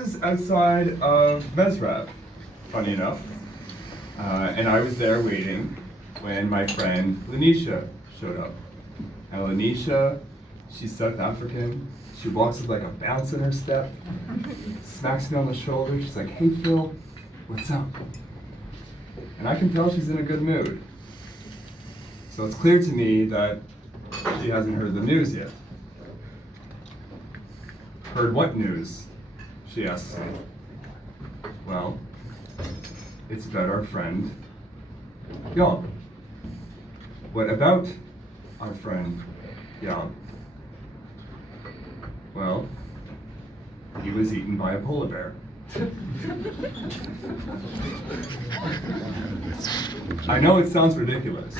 was outside of Mezrab, funny enough, and I was there waiting when my friend Lanisha showed up. Now Lanisha, she's South African. She walks with like a bounce in her step, smacks me on the shoulder. She's like, "Hey Phil, what's up?" And I can tell she's in a good mood. So it's clear to me that she hasn't heard the news yet. Heard what news? She asks me. Well, it's about our friend Yob. What about our friend Yob? Well, he was eaten by a polar bear. I know it sounds ridiculous.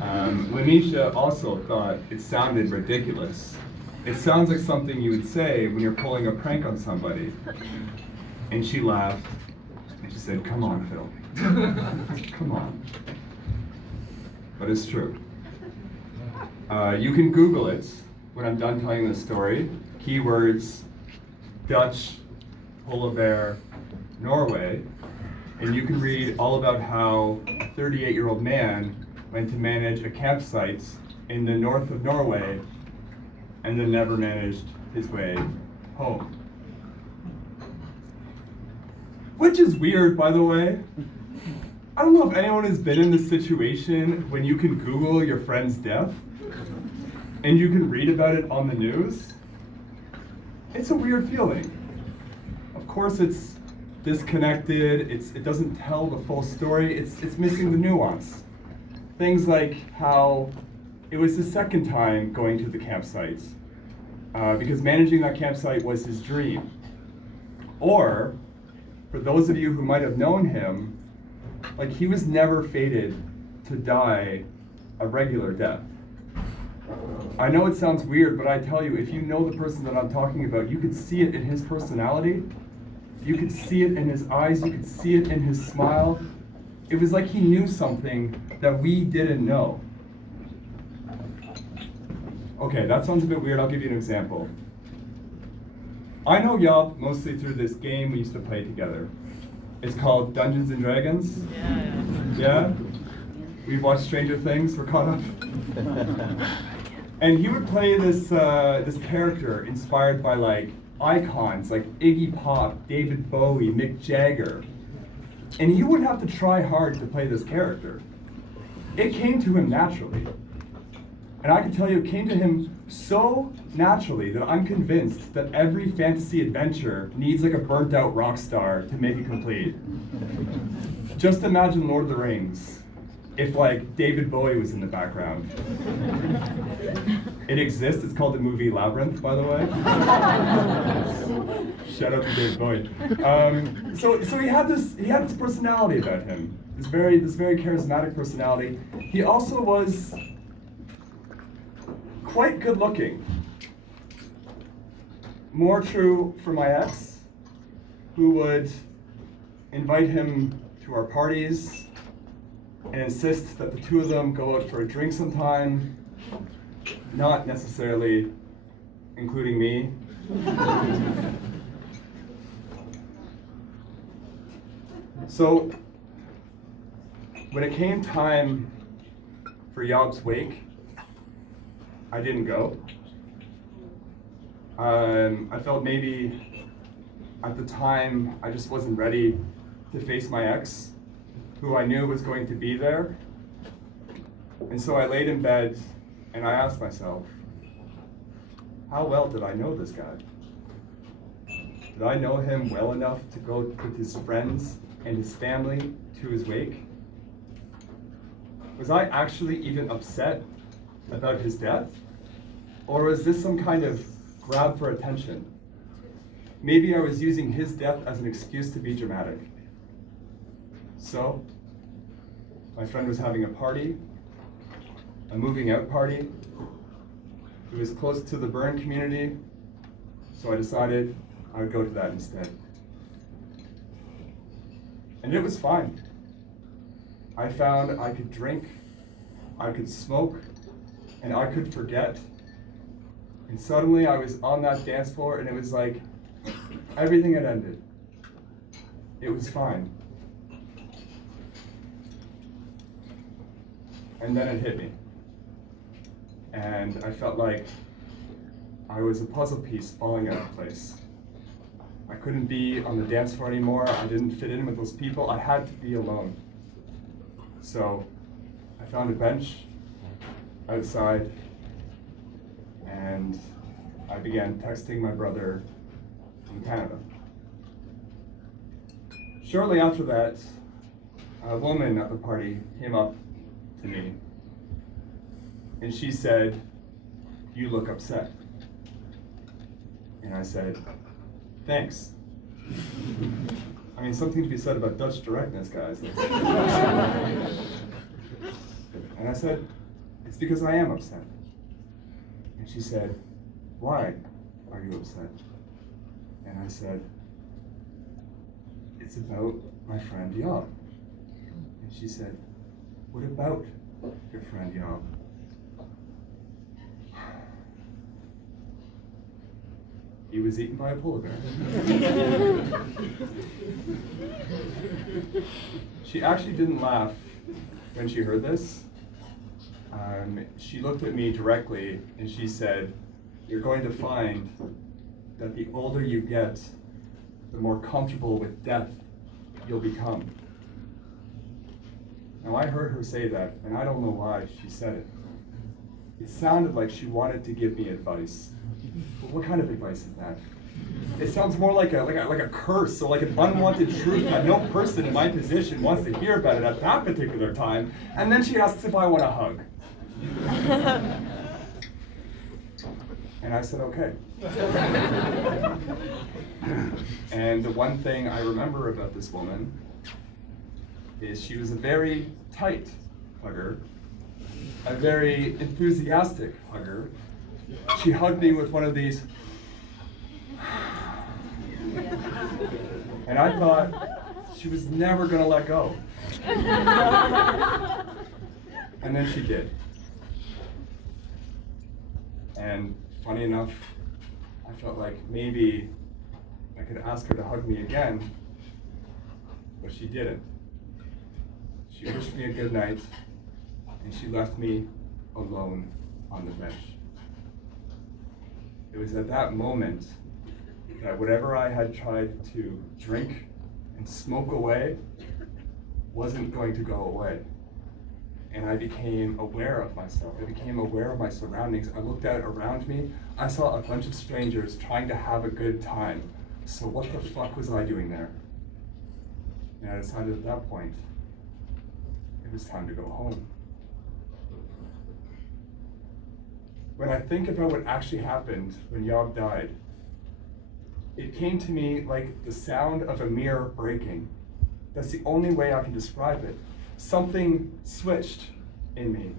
Lanisha also thought it sounded ridiculous. It sounds like something you would say when you're pulling a prank on somebody. And she laughed, and she said, "Come on, Phil. Come on." But it's true. You can Google it when I'm done telling the story. Keywords, Dutch, polar bear, Norway, and you can read all about how a 38-year-old man went to manage a campsite in the north of Norway and then never managed his way home. Which is weird, by the way. I don't know if anyone has been in this situation when you can Google your friend's death and you can read about it on the news. It's a weird feeling. Of course, it's disconnected. It doesn't tell the full story. It's missing the nuance. Things like how it was his second time going to the campsite because managing that campsite was his dream. Or, for those of you who might have known him, like he was never fated to die a regular death. I know it sounds weird, but I tell you, if you know the person that I'm talking about, you could see it in his personality. You could see it in his eyes. You could see it in his smile. It was like he knew something that we didn't know. Okay, that sounds a bit weird. I'll give you an example. I know Yob mostly through this game we used to play together. It's called Dungeons and Dragons. Yeah? We've watched Stranger Things. We're caught up. And he would play this character inspired by like icons like Iggy Pop, David Bowie, Mick Jagger. And he wouldn't have to try hard to play this character. It came to him naturally. And I can tell you, it came to him so naturally that I'm convinced that every fantasy adventure needs like a burnt out rock star to make it complete. Just imagine Lord of the Rings if like David Bowie was in the background. It exists. It's called the movie Labyrinth, by the way. Shout out to David Bowie. So he had this personality about him. This very charismatic personality. He also was quite good looking. More true for my ex, who would invite him to our parties and insist that the two of them go out for a drink sometime, not necessarily including me. So when it came time for Yob's wake, I didn't go. I felt maybe at the time I just wasn't ready to face my ex, who I knew was going to be there. And so I laid in bed and I asked myself, how well did I know this guy? Did I know him well enough to go with his friends and his family to his wake? Was I actually even upset about his death? Or was this some kind of grab for attention? Maybe I was using his death as an excuse to be dramatic. So, my friend was having a party, a moving out party. It was close to the burn community, so I decided I would go to that instead. And it was fine. I found I could drink, I could smoke, and I could forget. And suddenly I was on that dance floor and it was like Everything had ended. It was fine. And then it hit me. And I felt like I was a puzzle piece falling out of place. I couldn't be on the dance floor anymore. I didn't fit in with those people. I had to be alone. So I found a bench outside and I began texting my brother in Canada. Shortly after that, a woman at the party came up to me and she said, "You look upset." And I said, "Thanks." I mean, something to be said about Dutch directness, guys. And I said, "It's because I am upset." And she said, "Why are you upset?" And I said, "It's about my friend Yob." And she said, "What about your friend Yob?" He was eaten by a polar bear. She actually didn't laugh when she heard this. She looked at me directly and she said, "You're going to find that the older you get, the more comfortable with death you'll become." Now I heard her say that, and I don't know why she said it. It sounded like she wanted to give me advice. But what kind of advice is that? It sounds more like a curse or like an unwanted truth that no person in my position wants to hear about it at that particular time. And then she asks if I want a hug. And I said, okay. And the one thing I remember about this woman is she was a very tight hugger, a very enthusiastic hugger. She hugged me with one of these. And I thought she was never going to let go. And then she did. And funny enough, I felt like maybe I could ask her to hug me again, but she didn't. She wished me a good night, and she left me alone on the bench. It was at that moment that whatever I had tried to drink and smoke away wasn't going to go away. And I became aware of myself. I became aware of my surroundings. I looked out around me. I saw a bunch of strangers trying to have a good time. So what the fuck was I doing there? And I decided at that point, it was time to go home. When I think about what actually happened when Yob died, it came to me like the sound of a mirror breaking. That's the only way I can describe it. Something switched in me.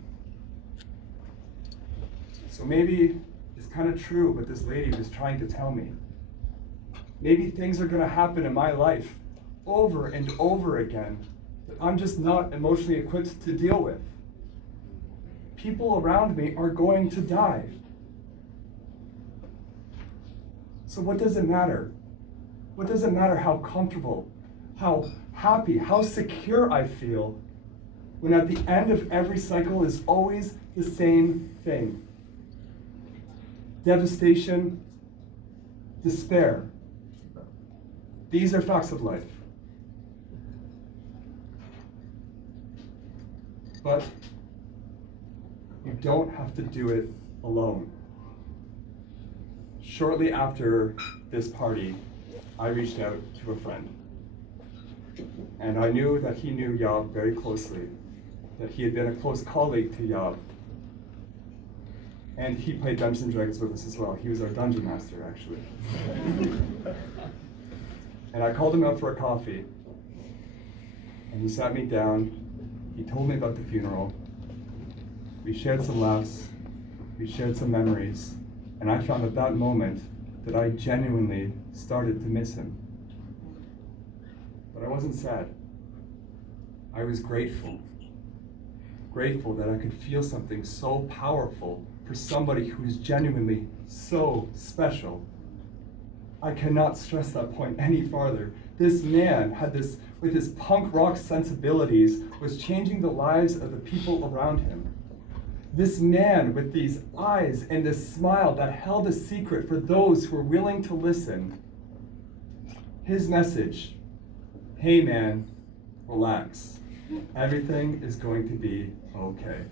So maybe it's kind of true what this lady was trying to tell me. Maybe things are going to happen in my life over and over again that I'm just not emotionally equipped to deal with. People around me are going to die. So what does it matter? What does it matter how comfortable, how happy, how secure I feel when at the end of every cycle is always the same thing? Devastation, despair. These are facts of life. But you don't have to do it alone. Shortly after this party, I reached out to a friend. And I knew that he knew Yob very closely, that he had been a close colleague to Yob. And he played Dungeons and Dragons with us as well. He was our dungeon master, actually. And I called him out for a coffee. And he sat me down. He told me about the funeral. We shared some laughs. We shared some memories. And I found at that moment that I genuinely started to miss him. But I wasn't sad. I was grateful. Grateful that I could feel something so powerful for somebody who is genuinely so special. I cannot stress that point any farther. This man with his punk rock sensibilities, was changing the lives of the people around him. This man with these eyes and this smile that held a secret for those who were willing to listen. His message, hey man, relax. Everything is going to be okay.